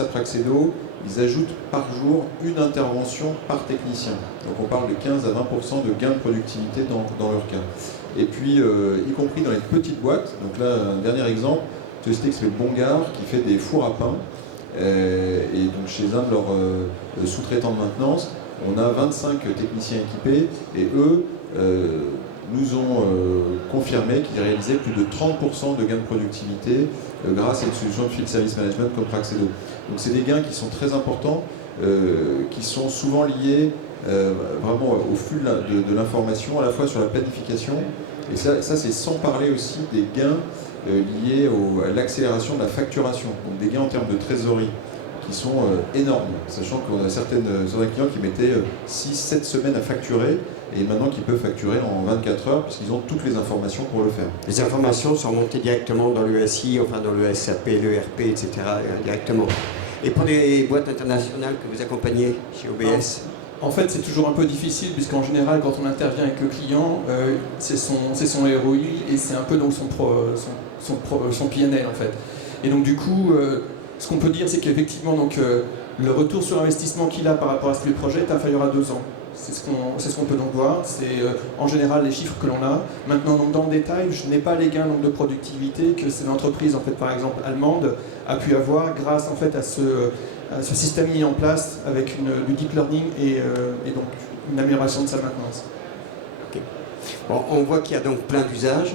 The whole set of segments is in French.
À Praxedo, ils ajoutent par jour une intervention par technicien. Donc on parle de 15 à 20% de gain de productivité dans leur cas. Et puis, y compris dans les petites boîtes, donc là, un dernier exemple, une société qui s'appelle Bongard, qui fait des fours à pain. Et donc chez un de leurs sous-traitants de maintenance, on a 25 techniciens équipés, et eux nous ont confirmé qu'ils réalisaient plus de 30% de gains de productivité grâce à une solution de field service management comme Praxedo. Donc c'est des gains qui sont très importants, qui sont souvent liés vraiment au flux de l'information, à la fois sur la planification, et ça c'est sans parler aussi des gains liés à l'accélération de la facturation, donc des gains en termes de trésorerie qui sont énormes, sachant qu'on a certains clients qui mettaient 6-7 semaines à facturer, et maintenant qu'ils peuvent facturer en 24 heures puisqu'ils ont toutes les informations pour le faire. Les informations sont montées directement dans le SI, enfin dans le SAP, le RP, etc. directement. Et pour les boîtes internationales que vous accompagnez chez OBS? En fait, c'est toujours un peu difficile puisqu'en général, quand on intervient avec le client, c'est son ROI et c'est un peu donc son PNL en fait. Et donc du coup, ce qu'on peut dire, c'est qu'effectivement, le retour sur investissement qu'il a par rapport à ce projet est inférieur à 2 ans. C'est ce qu'on peut donc voir, c'est en général les chiffres que l'on a. Maintenant, donc, dans le détail, je n'ai pas les gains de productivité que ces entreprises, en fait, par exemple allemande, a pu avoir grâce en fait, à ce système mis en place avec du deep learning et donc une amélioration de sa maintenance. Okay. Bon, on voit qu'il y a donc plein d'usages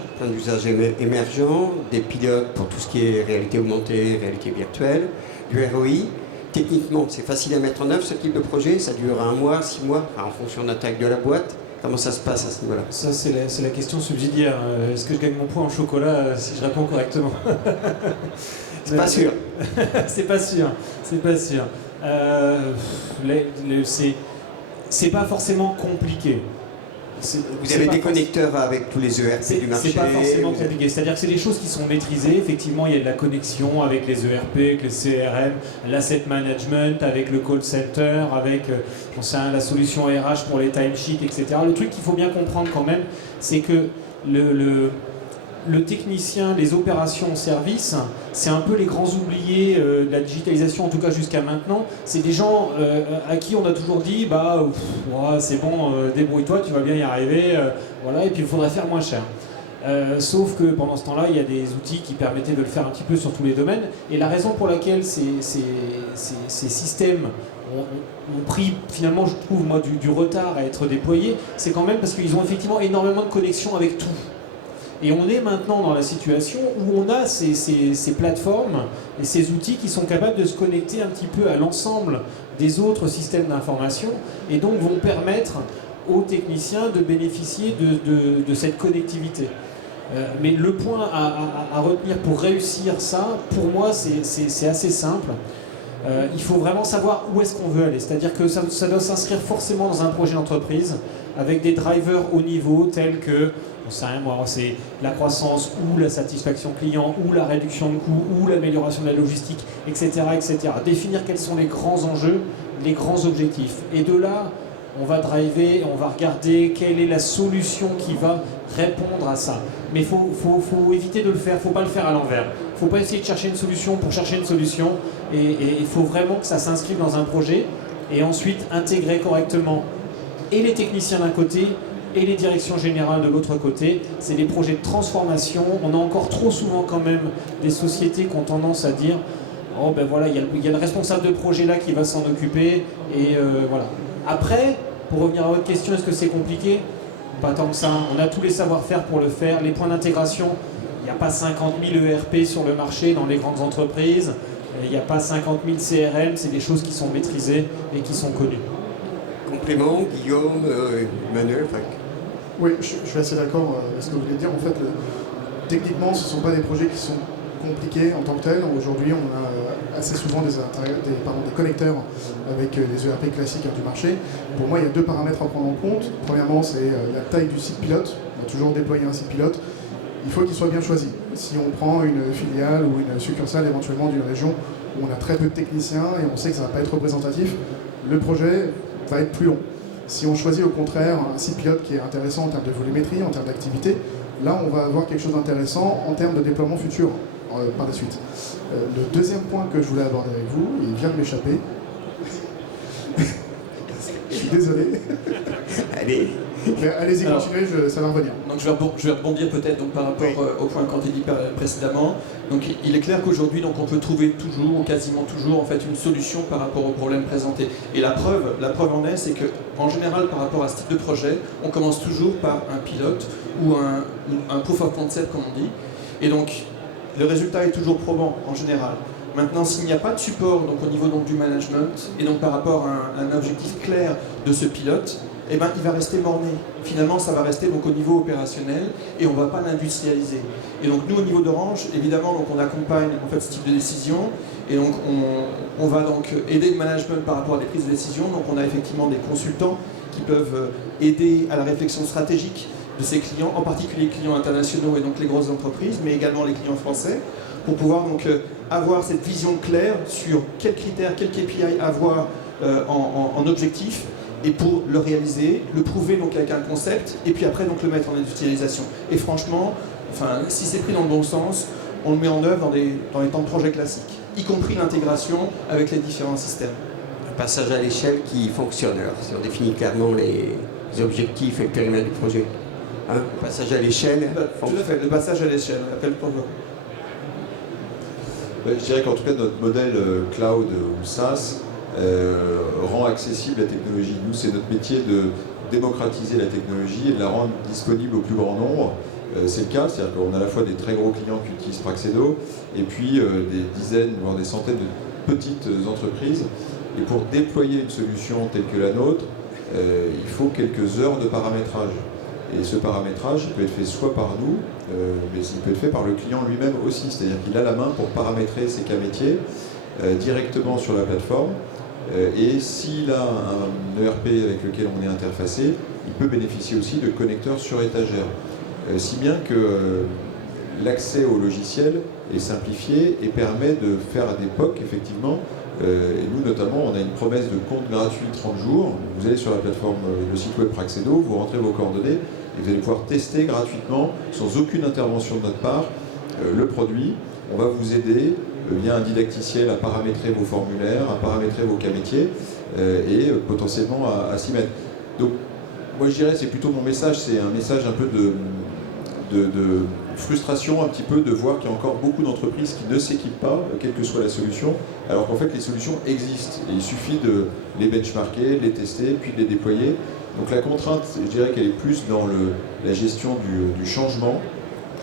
émergents, des pilotes pour tout ce qui est réalité augmentée, réalité virtuelle, du ROI. Techniquement, c'est facile à mettre en œuvre ce type de projet, ça dure 1 mois, 6 mois, en fonction de la taille de la boîte. Comment ça se passe à ce niveau-là? Ça, c'est la question subsidiaire. Est-ce que je gagne mon point en chocolat si je réponds correctement? C'est pas sûr. C'est pas sûr. C'est pas sûr. C'est pas forcément compliqué. Vous avez des connecteurs avec tous les ERP du marché? C'est pas forcément compliqué. C'est-à-dire que c'est des choses qui sont maîtrisées. Effectivement, il y a de la connexion avec les ERP, avec les CRM, l'asset management, avec le call center, avec la solution RH pour les timesheets, etc. Le truc qu'il faut bien comprendre quand même, c'est que le technicien, les opérations service, c'est un peu les grands oubliés de la digitalisation, en tout cas jusqu'à maintenant. C'est des gens à qui on a toujours dit c'est bon, débrouille-toi, tu vas bien y arriver, voilà, et puis il faudrait faire moins cher. Sauf que pendant ce temps-là, il y a des outils qui permettaient de le faire un petit peu sur tous les domaines. Et la raison pour laquelle ces systèmes ont pris finalement, je trouve, moi, du retard à être déployés, c'est quand même parce qu'ils ont effectivement énormément de connexions avec tout. Et on est maintenant dans la situation où on a ces plateformes et ces outils qui sont capables de se connecter un petit peu à l'ensemble des autres systèmes d'information et donc vont permettre aux techniciens de bénéficier de cette connectivité. Mais le point à retenir pour réussir ça, pour moi, c'est assez simple. Il faut vraiment savoir où est-ce qu'on veut aller. C'est-à-dire que ça doit s'inscrire forcément dans un projet d'entreprise avec des drivers haut niveau tels que c'est la croissance ou la satisfaction client ou la réduction de coûts ou l'amélioration de la logistique, etc., etc. Définir quels sont les grands enjeux, les grands objectifs. Et de là, on va driver, on va regarder quelle est la solution qui va répondre à ça. Mais il faut éviter de le faire, il ne faut pas le faire à l'envers. Il ne faut pas essayer de chercher une solution pour chercher une solution. Et il faut vraiment que ça s'inscrive dans un projet et ensuite intégrer correctement et les techniciens d'un côté et les directions générales de l'autre côté. C'est des projets de transformation. On a encore trop souvent quand même des sociétés qui ont tendance à dire « Oh ben voilà, il y a le responsable de projet là qui va s'en occuper. » Et voilà. Après, pour revenir à votre question, est-ce que c'est compliqué? Pas tant que ça. On a tous les savoir-faire pour le faire. Les points d'intégration, il n'y a pas 50 000 ERP sur le marché dans les grandes entreprises. Il n'y a pas 50 000 CRM. C'est des choses qui sont maîtrisées et qui sont connues. Complément, Guillaume, Emmanuel. Oui, je suis assez d'accord avec ce que vous voulez dire. En fait, techniquement, ce ne sont pas des projets qui sont compliqués en tant que tels. Aujourd'hui, on a assez souvent des connecteurs avec les ERP classiques du marché. Pour moi, il y a 2 paramètres à prendre en compte. Premièrement, c'est la taille du site pilote. On a toujours déployé un site pilote. Il faut qu'il soit bien choisi. Si on prend une filiale ou une succursale éventuellement d'une région où on a très peu de techniciens et on sait que ça ne va pas être représentatif, le projet va être plus long. Si on choisit au contraire un site pilote qui est intéressant en termes de volumétrie, en termes d'activité, là on va avoir quelque chose d'intéressant en termes de déploiement futur. par la suite. Le deuxième point que je voulais aborder avec vous, il vient de m'échapper. Je suis désolé. Allez. Mais allez-y, Alors, continuez, ça va revenir. Donc je vais rebondir peut-être donc, par rapport au point qu'on a dit précédemment. Donc il est clair qu'aujourd'hui donc on peut trouver toujours ou quasiment toujours en fait une solution par rapport au problème présenté. Et la preuve en est, c'est que en général par rapport à ce type de projet, on commence toujours par un pilote ou un proof of concept comme on dit. Et donc le résultat est toujours probant en général. Maintenant, s'il n'y a pas de support donc, au niveau donc, du management et donc par rapport à un objectif clair de ce pilote, eh ben, il va rester morné. Finalement, ça va rester donc, au niveau opérationnel et on ne va pas l'industrialiser. Et donc nous, au niveau d'Orange, évidemment, donc, on accompagne en fait, ce type de décision et donc on va donc aider le management par rapport à des prises de décision. Donc on a effectivement des consultants qui peuvent aider à la réflexion stratégique de ces clients, en particulier les clients internationaux et donc les grosses entreprises, mais également les clients français, pour pouvoir donc avoir cette vision claire sur quels critères, quels KPI avoir en objectif et pour le réaliser, le prouver donc avec un concept et puis après donc le mettre en industrialisation. Et franchement, enfin, si c'est pris dans le bon sens, on le met en œuvre dans les temps de projet classiques, y compris l'intégration avec les différents systèmes. Un passage à l'échelle qui fonctionne. Alors, si on définit clairement les objectifs et le périmètre du projet. Hein, le passage à l'échelle. Tout à fait, le passage à l'échelle, après le projet. Je dirais qu'en tout cas, notre modèle cloud ou SaaS rend accessible la technologie. Nous, c'est notre métier de démocratiser la technologie et de la rendre disponible au plus grand nombre. C'est le cas, c'est-à-dire qu'on a à la fois des très gros clients qui utilisent Praxedo et puis des dizaines, voire des centaines de petites entreprises. Et pour déployer une solution telle que la nôtre, il faut quelques heures de paramétrage. Et ce paramétrage il peut être fait soit par nous, mais il peut être fait par le client lui-même aussi. C'est-à-dire qu'il a la main pour paramétrer ses cas métiers directement sur la plateforme. Et s'il a un ERP avec lequel on est interfacé, il peut bénéficier aussi de connecteurs sur étagère. Si bien que l'accès au logiciel est simplifié et permet de faire des POC, effectivement. Et nous, notamment, on a une promesse de compte gratuit 30 jours. Vous allez sur la plateforme, le site web Praxedo, vous rentrez vos coordonnées et vous allez pouvoir tester gratuitement, sans aucune intervention de notre part, le produit. On va vous aider via un didacticiel à paramétrer vos formulaires, à paramétrer vos cas métiers et potentiellement à s'y mettre. Donc, moi je dirais, c'est plutôt mon message, c'est un message un peu de frustration, un petit peu de voir qu'il y a encore beaucoup d'entreprises qui ne s'équipent pas, quelle que soit la solution, alors qu'en fait les solutions existent. Et il suffit de les benchmarker, les tester, puis de les déployer. Donc la contrainte, je dirais qu'elle est plus dans la gestion du changement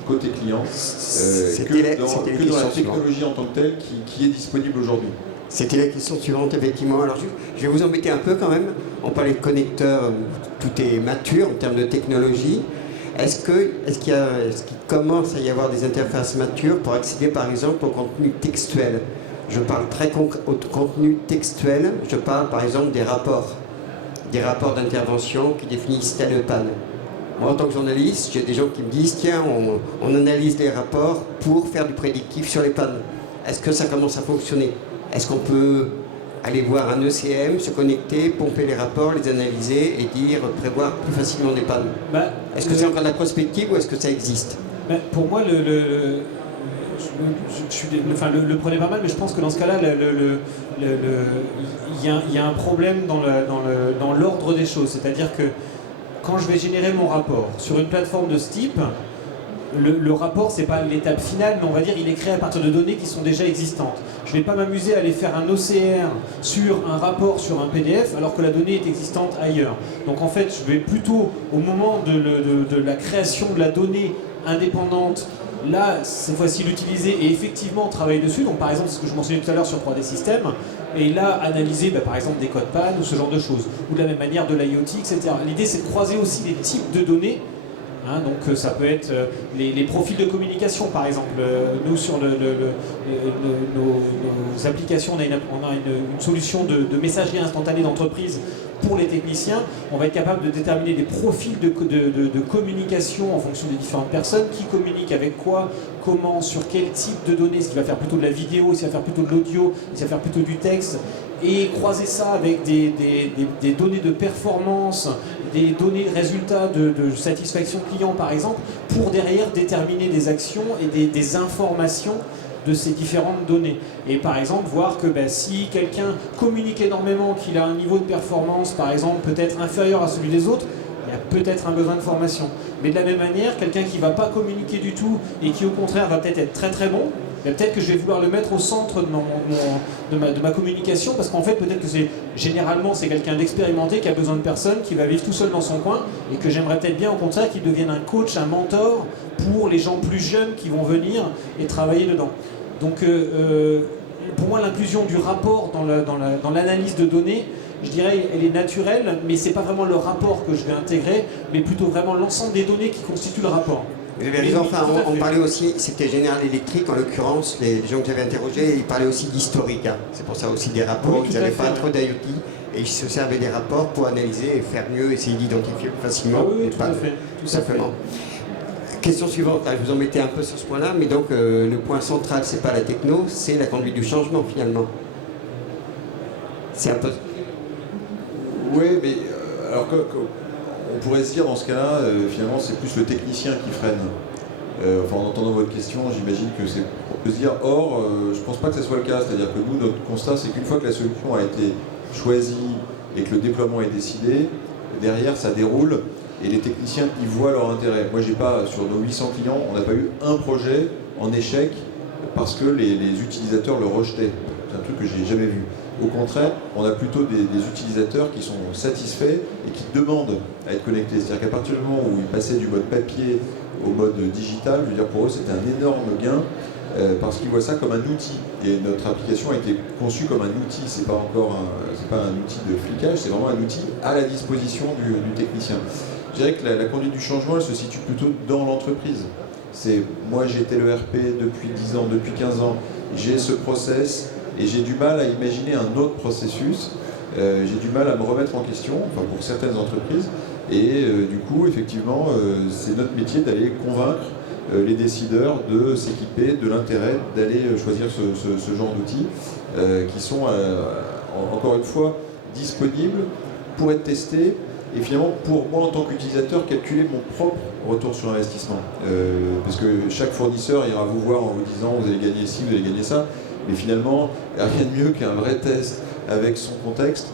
côté client que dans la technologie en tant que telle qui est disponible aujourd'hui. C'était la question suivante, effectivement. Alors, je vais vous embêter un peu quand même. On parlait de connecteurs, tout est mature en termes de technologie. Est-ce qu'il commence à y avoir des interfaces matures pour accéder, par exemple, au contenu textuel? Je parle très au contenu textuel. Je parle, par exemple, des rapports d'intervention qui définissent telle panne. Moi, en tant que journaliste, j'ai des gens qui me disent « Tiens, on analyse les rapports pour faire du prédictif sur les pannes. » Est-ce que ça commence à fonctionner? Est-ce qu'on peut aller voir un ECM, se connecter, pomper les rapports, les analyser et prévoir plus facilement des pannes? Est-ce que c'est encore de la prospective ou est-ce que ça existe? Pour moi, le prenez pas mal, mais je pense que dans ce cas-là, il y a un problème dans l'ordre des choses. C'est-à-dire que quand je vais générer mon rapport sur une plateforme de ce type, le rapport, c'est pas l'étape finale, mais on va dire il est créé à partir de données qui sont déjà existantes. Je ne vais pas m'amuser à aller faire un OCR sur un rapport sur un PDF alors que la donnée est existante ailleurs. Donc en fait, je vais plutôt, au moment de la création de la donnée indépendante, là, cette fois-ci, l'utiliser et effectivement travailler dessus. Donc par exemple, ce que je mentionnais tout à l'heure sur 3D System, et là, analyser par exemple des codes PAN ou ce genre de choses, ou de la même manière de l'IoT, etc. L'idée, c'est de croiser aussi les types de données. Donc ça peut être les profils de communication, par exemple. Nous, sur nos applications, on a une solution de messagerie instantanée d'entreprise pour les techniciens. On va être capable de déterminer des profils de communication en fonction des différentes personnes, qui communiquent avec quoi, comment, sur quel type de données, est-ce qu'il va faire plutôt de la vidéo, est-ce qu'il va faire plutôt de l'audio, est-ce qu'il va faire plutôt du texte, et croiser ça avec des données de performance, des données de résultats de satisfaction client par exemple, pour derrière déterminer des actions et des informations de ces différentes données. Et par exemple voir que si quelqu'un communique énormément, qu'il a un niveau de performance par exemple peut-être inférieur à celui des autres, il y a peut-être un besoin de formation. Mais de la même manière, quelqu'un qui ne va pas communiquer du tout et qui au contraire va peut-être être très très bon, peut-être que je vais vouloir le mettre au centre de ma communication, parce qu'en fait peut-être que généralement c'est quelqu'un d'expérimenté qui a besoin de personne, qui va vivre tout seul dans son coin, et que j'aimerais peut-être bien au contraire qu'il devienne un coach, un mentor pour les gens plus jeunes qui vont venir et travailler dedans. Donc pour moi l'inclusion du rapport dans l'analyse de données, je dirais elle est naturelle, mais c'est pas vraiment le rapport que je vais intégrer, mais plutôt vraiment l'ensemble des données qui constituent le rapport. Vous avez raison, enfin, on parlait aussi, c'était General Electric en l'occurrence, les gens que j'avais interrogés, ils parlaient aussi d'historique. Hein. C'est pour ça aussi des rapports, ils n'avaient pas trop d'IoT et ils se servaient des rapports pour analyser et faire mieux, essayer d'identifier plus facilement. Oui, tout à fait. Tout simplement. Question suivante, là, je vous embêtais un peu sur ce point-là, mais donc le point central, c'est pas la techno, c'est la conduite du changement finalement. C'est un peu. Oui, mais alors on pourrait se dire dans ce cas-là, finalement c'est plus le technicien qui freine. Enfin, en entendant votre question, j'imagine que c'est. On peut se dire, or, je pense pas que ce soit le cas. C'est-à-dire que nous, notre constat, c'est qu'une fois que la solution a été choisie et que le déploiement est décidé, derrière ça déroule et les techniciens y voient leur intérêt. Moi, j'ai pas, sur nos 800 clients, on n'a pas eu un projet en échec parce que les utilisateurs le rejetaient. C'est un truc que j'ai jamais vu. Au contraire, on a plutôt des utilisateurs qui sont satisfaits et qui demandent à être connectés. C'est-à-dire qu'à partir du moment où ils passaient du mode papier au mode digital, je veux dire, pour eux, c'était un énorme gain parce qu'ils voient ça comme un outil. Et notre application a été conçue comme un outil. C'est pas un outil de flicage, c'est vraiment un outil à la disposition du technicien. Je dirais que la conduite du changement, elle se situe plutôt dans l'entreprise. Moi, j'ai été le RP depuis 10 ans, depuis 15 ans. J'ai ce process. Et j'ai du mal à imaginer un autre processus, j'ai du mal à me remettre en question, enfin pour certaines entreprises, et du coup, effectivement, c'est notre métier d'aller convaincre les décideurs de s'équiper, de l'intérêt d'aller choisir ce genre d'outils qui sont, encore une fois, disponibles pour être testés, et finalement, pour moi, en tant qu'utilisateur, calculer mon propre retour sur investissement. Parce que chaque fournisseur ira vous voir en vous disant « vous allez gagner ci, vous allez gagner ça », mais finalement, il n'y a rien de mieux qu'un vrai test avec son contexte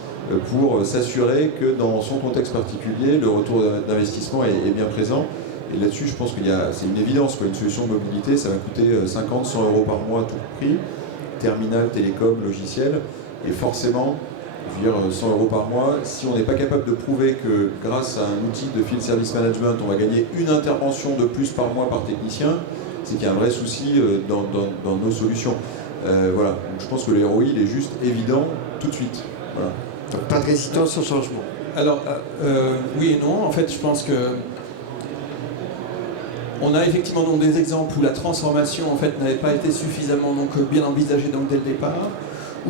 pour s'assurer que dans son contexte particulier, le retour d'investissement est bien présent. Et là-dessus, je pense que c'est une évidence. Une solution de mobilité, ça va coûter 50, 100 euros par mois à tout prix, terminal, télécom, logiciel. Et forcément, je veux dire, 100 euros par mois, si on n'est pas capable de prouver que grâce à un outil de field service management, on va gagner une intervention de plus par mois par technicien, c'est qu'il y a un vrai souci dans nos solutions. Voilà, donc je pense que le ROI il est juste évident tout de suite. Voilà. Donc, pas de résistance au changement. Alors, oui et non. En fait, je pense que on a effectivement donc des exemples où la transformation en fait n'avait pas été suffisamment bien envisagée dès le départ,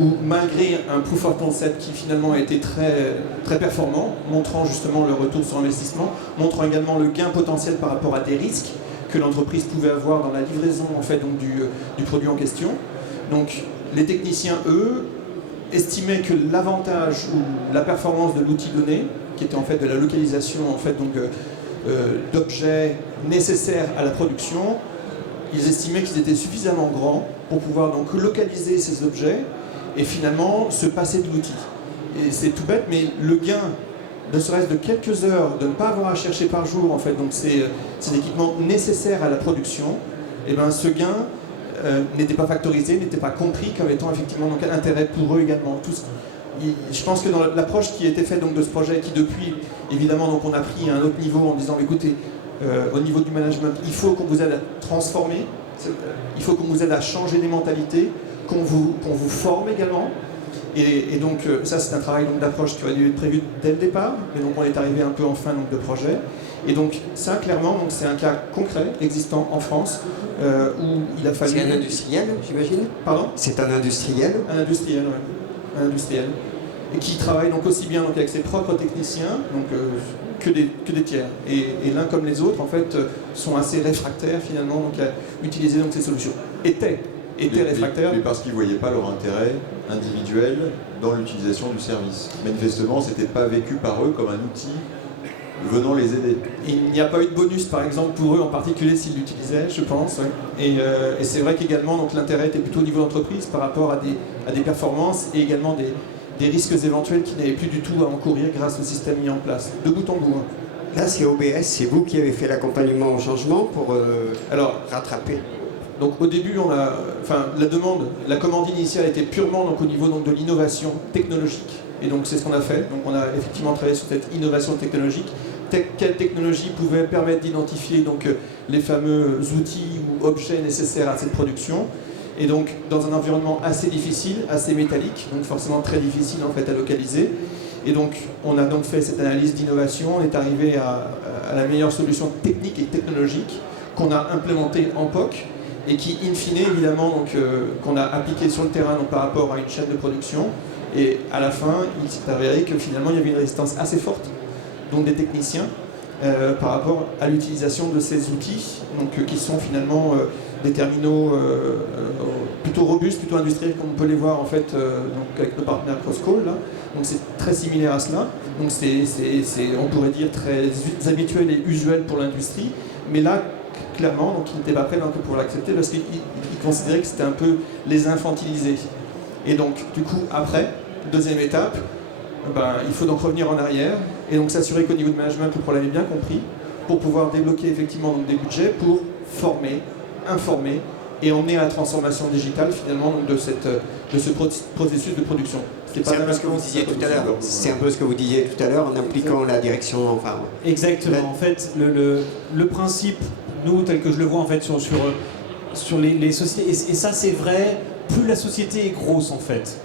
où malgré un proof of concept qui finalement a été très, très performant, montrant justement le retour sur investissement, montrant également le gain potentiel par rapport à des risques que l'entreprise pouvait avoir dans la livraison en fait donc du produit en question. Donc les techniciens, eux, estimaient que l'avantage ou la performance de l'outil donné, qui était en fait de la localisation en fait, d'objets nécessaires à la production, ils estimaient qu'ils étaient suffisamment grands pour pouvoir donc localiser ces objets et finalement se passer de l'outil. Et c'est tout bête, mais le gain, ne serait-ce de quelques heures, de ne pas avoir à chercher par jour en fait, donc ces équipements nécessaires à la production, et ben ce gain n'était pas factorisé, n'était pas compris comme étant effectivement donc, un intérêt pour eux également. Je pense que dans l'approche qui a été faite donc, de ce projet, qui depuis, évidemment, donc, on a pris à un autre niveau en disant, écoutez, au niveau du management, il faut qu'on vous aide à transformer, il faut qu'on vous aide à changer des mentalités, qu'on vous forme également. Et donc ça c'est un travail d'approche qui aurait dû être prévu dès le départ, mais donc on est arrivé un peu en fin de projet. Et donc ça clairement c'est un cas concret existant en France où il a fallu... C'est un industriel, j'imagine. Pardon ? C'est un industriel. Un industriel, oui. Un industriel. Et qui travaille donc aussi bien donc, avec ses propres techniciens donc, que des tiers. Et l'un comme les autres en fait sont assez réfractaires finalement donc, à utiliser donc, ces solutions. Étaient étaient réfractaires. Mais parce qu'ils ne voyaient pas leur intérêt individuel dans l'utilisation du service. Manifestement, ce n'était pas vécu par eux comme un outil venant les aider. Il n'y a pas eu de bonus, par exemple, pour eux en particulier s'ils l'utilisaient, je pense. Ouais. Et c'est vrai qu'également, donc, l'intérêt était plutôt au niveau d'entreprise par rapport à des performances et également des risques éventuels qui n'avaient plus du tout à encourir grâce au système mis en place, de bout en bout. Là, c'est OBS, c'est vous qui avez fait l'accompagnement au changement pour Alors, rattraper. donc au début, la commande initiale était purement donc, au niveau donc, de l'innovation technologique. Et donc c'est ce qu'on a fait. Donc on a effectivement travaillé sur cette innovation technologique. Quelle technologie pouvait permettre d'identifier donc les fameux outils ou objets nécessaires à cette production. Et donc dans un environnement assez difficile, assez métallique, donc forcément très difficile en fait à localiser. Et donc on a donc fait cette analyse d'innovation, on est arrivé à la meilleure solution technique et technologique qu'on a implémentée en POC et qui in fine évidemment donc, qu'on a appliqué sur le terrain donc, par rapport à une chaîne de production. Et à la fin, il s'est avéré que finalement il y avait une résistance assez forte donc des techniciens par rapport à l'utilisation de ces outils donc, qui sont finalement des terminaux plutôt robustes, plutôt industriels comme on peut les voir en fait donc avec nos partenaires Crosscall là. Donc c'est très similaire à cela. Donc c'est on pourrait dire très habituel et usuel pour l'industrie, mais là clairement donc ils n'étaient pas prêts donc, pour l'accepter parce qu'ils considéraient que c'était un peu les infantiliser. Et donc du coup après, deuxième étape, il faut donc revenir en arrière et donc s'assurer qu'au niveau de management le problème est bien compris pour pouvoir débloquer effectivement donc, des budgets pour former, informer et emmener à la transformation digitale finalement donc, de ce processus de production. C'est un peu ce que vous disiez tout à l'heure. C'est un peu ce que vous disiez tout à l'heure en impliquant la direction. Enfin, exactement. En fait, le principe, nous tel que je le vois en fait sur les sociétés, et ça c'est vrai, plus la société est grosse en fait.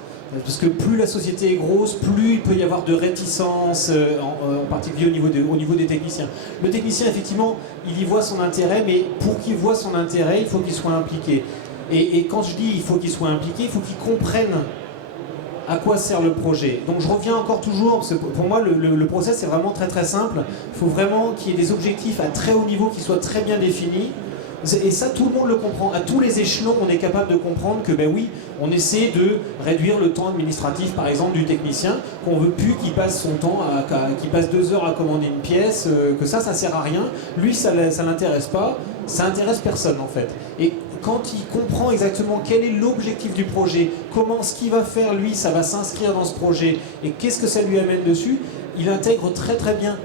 Parce que plus la société est grosse, plus il peut y avoir de réticence, en particulier au niveau des techniciens. Le technicien, effectivement, il y voit son intérêt, mais pour qu'il voit son intérêt, il faut qu'il soit impliqué. Et quand je dis il faut qu'il soit impliqué, il faut qu'il comprenne à quoi sert le projet. Donc je reviens encore toujours, parce que pour moi le process c'est vraiment très très simple. Il faut vraiment qu'il y ait des objectifs à très haut niveau qui soient très bien définis. Et ça, tout le monde le comprend. À tous les échelons, on est capable de comprendre que, ben oui, on essaie de réduire le temps administratif, par exemple, du technicien, qu'on veut plus qu'il passe son temps, qu'il passe 2 heures à commander une pièce, que ça sert à rien. Lui, ça l'intéresse pas, ça intéresse personne, en fait. Et quand il comprend exactement quel est l'objectif du projet, comment ce qu'il va faire, lui, ça va s'inscrire dans ce projet, et qu'est-ce que ça lui amène dessus, il intègre très très bien.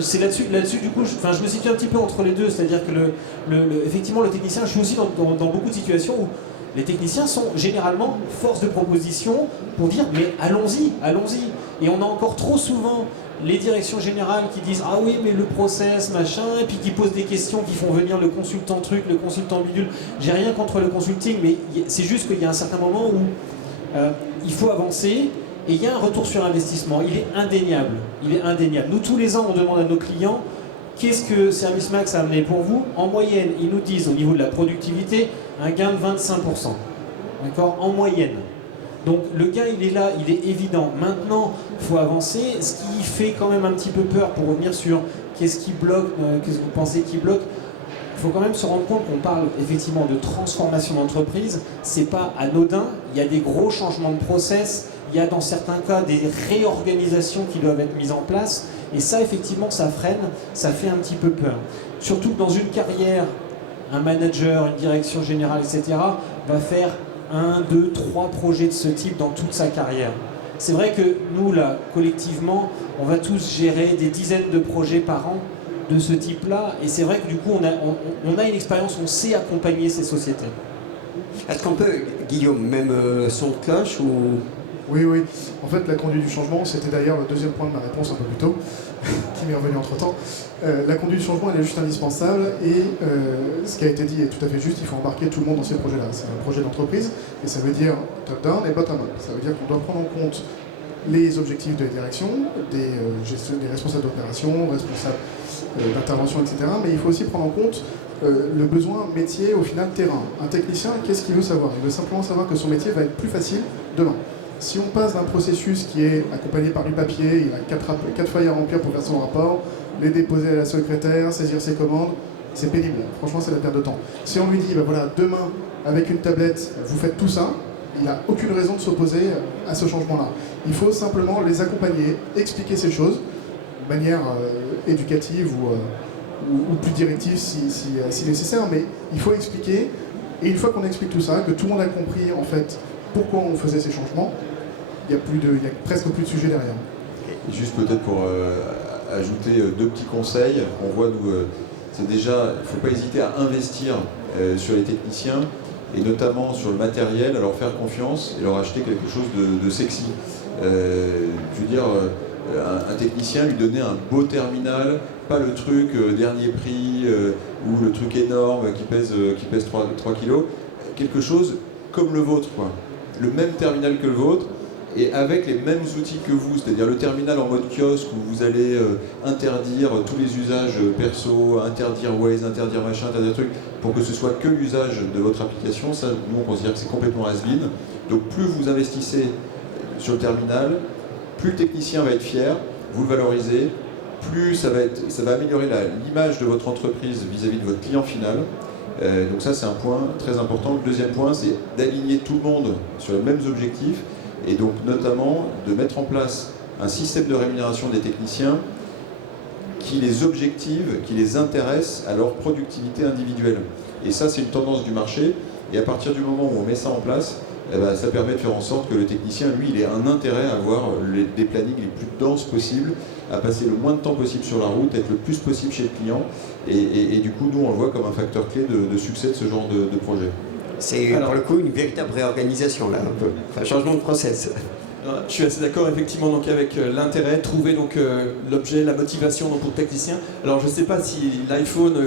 C'est là-dessus du coup, je me situe un petit peu entre les deux, c'est-à-dire que effectivement le technicien, je suis aussi dans beaucoup de situations où les techniciens sont généralement force de proposition pour dire mais allons-y. Et on a encore trop souvent les directions générales qui disent ah oui mais le process machin, et puis qui posent des questions, qui font venir le consultant truc, le consultant bidule. J'ai rien contre le consulting, mais c'est juste qu'il y a un certain moment où il faut avancer. Et il y a un retour sur investissement, il est indéniable. Nous, tous les ans, on demande à nos clients qu'est-ce que ServiceMax a amené pour vous. En moyenne, ils nous disent au niveau de la productivité, un gain de 25%. D'accord ? En moyenne. Donc le gain, il est là, il est évident. Maintenant, il faut avancer. Ce qui fait quand même un petit peu peur pour revenir sur qu'est-ce qui bloque, qu'est-ce que vous pensez qui bloque. Il faut quand même se rendre compte qu'on parle effectivement de transformation d'entreprise. C'est pas anodin. Il y a des gros changements de process. Il y a dans certains cas des réorganisations qui doivent être mises en place. Et ça, effectivement, ça freine, ça fait un petit peu peur. Surtout que dans une carrière, un manager, une direction générale, etc., va faire 1, 2, 3 projets de ce type dans toute sa carrière. C'est vrai que nous, là, collectivement, on va tous gérer des dizaines de projets par an de ce type-là. Et c'est vrai que du coup, on a une expérience, on sait accompagner ces sociétés. Est-ce qu'on peut, Guillaume, même son de cloche ou... Oui. En fait, la conduite du changement, c'était d'ailleurs le deuxième point de ma réponse un peu plus tôt, qui m'est revenu entre-temps. La conduite du changement, elle est juste indispensable et ce qui a été dit est tout à fait juste, il faut embarquer tout le monde dans ces projets-là. C'est un projet d'entreprise et ça veut dire top-down et bottom-up. Ça veut dire qu'on doit prendre en compte les objectifs de la direction, des responsables d'opération, responsables d'intervention, etc. Mais il faut aussi prendre en compte le besoin métier, au final, terrain. Un technicien, qu'est-ce qu'il veut savoir ? Il veut simplement savoir que son métier va être plus facile demain. Si on passe d'un processus qui est accompagné par du papier, il a 4 feuilles à remplir pour faire son rapport, les déposer à la secrétaire, saisir ses commandes, c'est pénible. Franchement, c'est la perte de temps. Si on lui dit, bah voilà, demain, avec une tablette, vous faites tout ça, il n'a aucune raison de s'opposer à ce changement-là. Il faut simplement les accompagner, expliquer ces choses de manière éducative ou plus directive si nécessaire, mais il faut expliquer, et une fois qu'on explique tout ça, que tout le monde a compris en fait pourquoi on faisait ces changements, il y a presque plus de sujet derrière. Et juste peut-être pour ajouter deux petits conseils, on voit nous, c'est déjà, il ne faut pas hésiter à investir sur les techniciens, et notamment sur le matériel, à leur faire confiance et leur acheter quelque chose de sexy. Je veux dire, un technicien, lui donner un beau terminal, pas le truc dernier prix ou le truc énorme qui pèse 3 kilos, quelque chose comme le vôtre, quoi. Le même terminal que le vôtre et avec les mêmes outils que vous, c'est-à-dire le terminal en mode kiosque où vous allez interdire tous les usages perso, interdire Waze, interdire machin, interdire trucs, pour que ce soit que l'usage de votre application. Ça, nous on considère que c'est complètement has-been. Donc plus vous investissez sur le terminal, plus le technicien va être fier, vous le valorisez, plus ça va améliorer l'image de votre entreprise vis-à-vis de votre client final. Donc ça c'est un point très important. Le deuxième point, c'est d'aligner tout le monde sur les mêmes objectifs et donc notamment de mettre en place un système de rémunération des techniciens qui les objective, qui les intéresse à leur productivité individuelle. Et ça c'est une tendance du marché, et à partir du moment où on met ça en place, eh ben, ça permet de faire en sorte que le technicien, lui, il ait un intérêt à avoir des plannings les plus denses possibles, à passer le moins de temps possible sur la route, être le plus possible chez le client, et du coup, nous, on le voit comme un facteur clé de succès de ce genre de projet. C'est pour le coup une véritable réorganisation, là, un peu. Enfin, changement de process. Je suis assez d'accord effectivement donc, avec l'intérêt, trouver donc, l'objet, la motivation donc, pour le technicien. Alors je ne sais pas si l'iPhone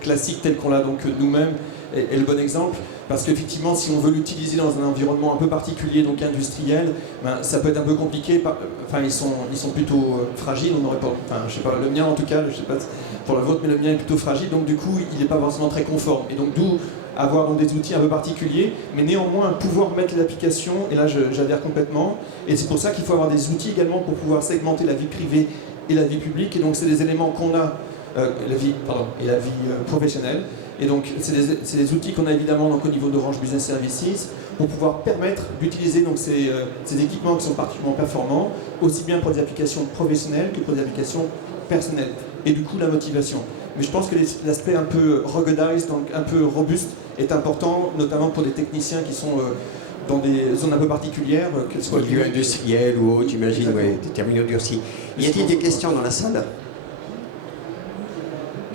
classique tel qu'on l'a donc nous-mêmes est le bon exemple, parce qu'effectivement si on veut l'utiliser dans un environnement un peu particulier, donc industriel, ben, ça peut être un peu compliqué. Enfin ils sont plutôt fragiles, on n'aurait pas, enfin je sais pas, le mien en tout cas, je sais pas pour la vôtre, mais le mien est plutôt fragile, donc du coup il n'est pas forcément très conforme. Et donc d'où avoir donc, des outils un peu particuliers, mais néanmoins pouvoir mettre l'application, et là j'adhère complètement, et c'est pour ça qu'il faut avoir des outils également pour pouvoir segmenter la vie privée et la vie publique, et donc c'est des éléments qu'on a, la vie professionnelle, et donc c'est des outils qu'on a évidemment donc, au niveau d'Orange Business Services, pour pouvoir permettre d'utiliser donc, ces équipements qui sont particulièrement performants, aussi bien pour des applications professionnelles que pour des applications personnelles, et du coup la motivation. Mais je pense que l'aspect un peu ruggedized, donc un peu robuste, est important, notamment pour des techniciens qui sont dans des zones un peu particulières, qu'elles soient lieux industriels ou autres, j'imagine, ouais, des terminaux durcis. Y a-t-il des questions dans la salle?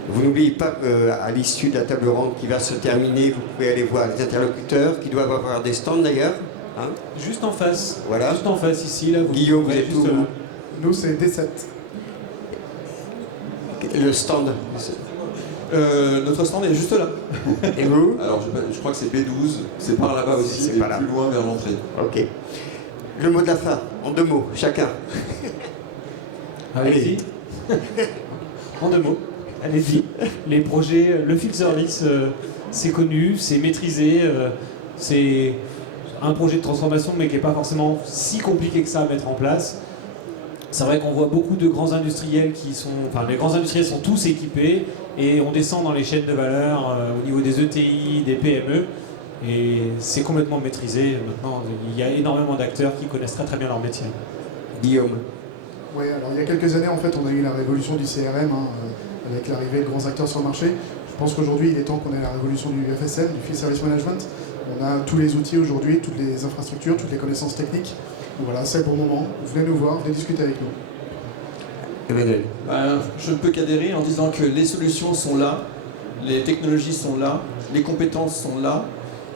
Vous n'oubliez pas qu'à l'issue de la table ronde qui va se terminer, vous pouvez aller voir les interlocuteurs qui doivent avoir des stands d'ailleurs. Hein, Juste en face. voilà. Juste en face ici, là. Guillaume, vous êtes juste où, là. Nous, c'est D7. Le stand. Notre stand est juste là. Et vous? Alors je crois que c'est B12, c'est par là-bas aussi, C'est et par là. plus loin vers l'entrée. Ok. Le mot de la fin, en 2 mots, chacun. Allez-y. En 2 mots. Allez-y. Les projets, le field service, c'est connu, c'est maîtrisé, c'est un projet de transformation, mais qui n'est pas forcément si compliqué que ça à mettre en place. C'est vrai qu'on voit beaucoup de grands industriels qui sont... Enfin, les grands industriels sont tous équipés et on descend dans les chaînes de valeur au niveau des ETI, des PME et c'est complètement maîtrisé. Maintenant, il y a énormément d'acteurs qui connaissent très très bien leur métier. Guillaume. Oui, alors il y a quelques années, en fait, on a eu la révolution du CRM, avec l'arrivée de grands acteurs sur le marché. Je pense qu'aujourd'hui, il est temps qu'on ait la révolution du FSM, du Field Service Management. On a tous les outils aujourd'hui, toutes les infrastructures, toutes les connaissances techniques. Donc voilà, c'est le bon moment. Venez nous voir, venez discuter avec nous. Emmanuel. Ben, je ne peux qu'adhérer en disant que les solutions sont là, les technologies sont là, les compétences sont là,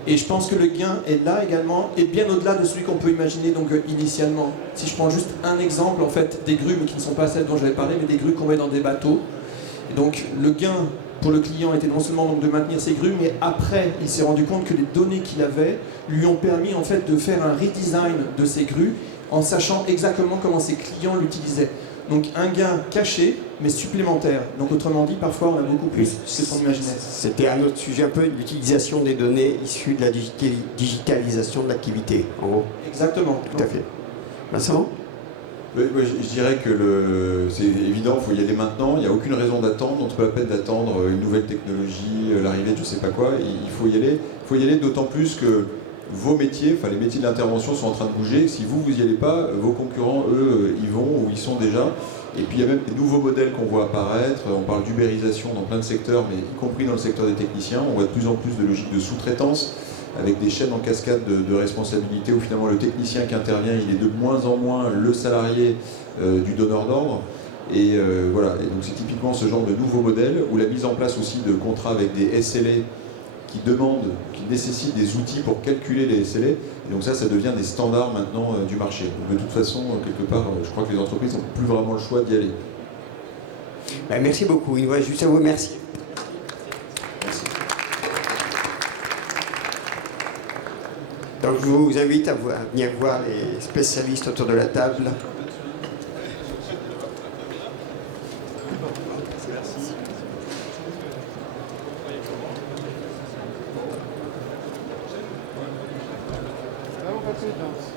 et je pense que le gain est là également, et bien au-delà de celui qu'on peut imaginer donc initialement. Si je prends juste un exemple en fait des grues, mais qui ne sont pas celles dont j'avais parlé, mais des grues qu'on met dans des bateaux. Et donc le gain pour le client était non seulement donc, de maintenir ces grues, mais après il s'est rendu compte que les données qu'il avait lui ont permis en fait de faire un redesign de ces grues en sachant exactement comment ses clients l'utilisaient. Donc un gain caché, mais supplémentaire. Donc autrement dit, parfois on a beaucoup plus que ce qu'on imaginait. C'était un autre sujet, un peu l'utilisation des données issues de la digitalisation de l'activité, en gros. Exactement. Tout à fait. Vincent? Je dirais que c'est évident, il faut y aller maintenant, il n'y a aucune raison d'attendre, donc c'est pas la peine d'attendre une nouvelle technologie, l'arrivée de je sais pas quoi, il faut y aller. Il faut y aller d'autant plus que vos métiers, enfin les métiers de l'intervention sont en train de bouger. Si vous n'y allez pas, vos concurrents, eux, y vont ou y sont déjà. Et puis il y a même des nouveaux modèles qu'on voit apparaître. On parle d'ubérisation dans plein de secteurs, mais y compris dans le secteur des techniciens. On voit de plus en plus de logiques de sous-traitance, avec des chaînes en cascade de responsabilité où finalement le technicien qui intervient, il est de moins en moins le salarié du donneur d'ordre. Et voilà, et donc c'est typiquement ce genre de nouveau modèle où la mise en place aussi de contrats avec des SLA qui nécessitent des outils pour calculer les SLA. Et donc ça devient des standards maintenant du marché. Donc de toute façon, quelque part, je crois que les entreprises n'ont plus vraiment le choix d'y aller. Merci beaucoup. Il nous reste juste à vous remercier. Donc je vous invite à venir voir les spécialistes autour de la table. Merci.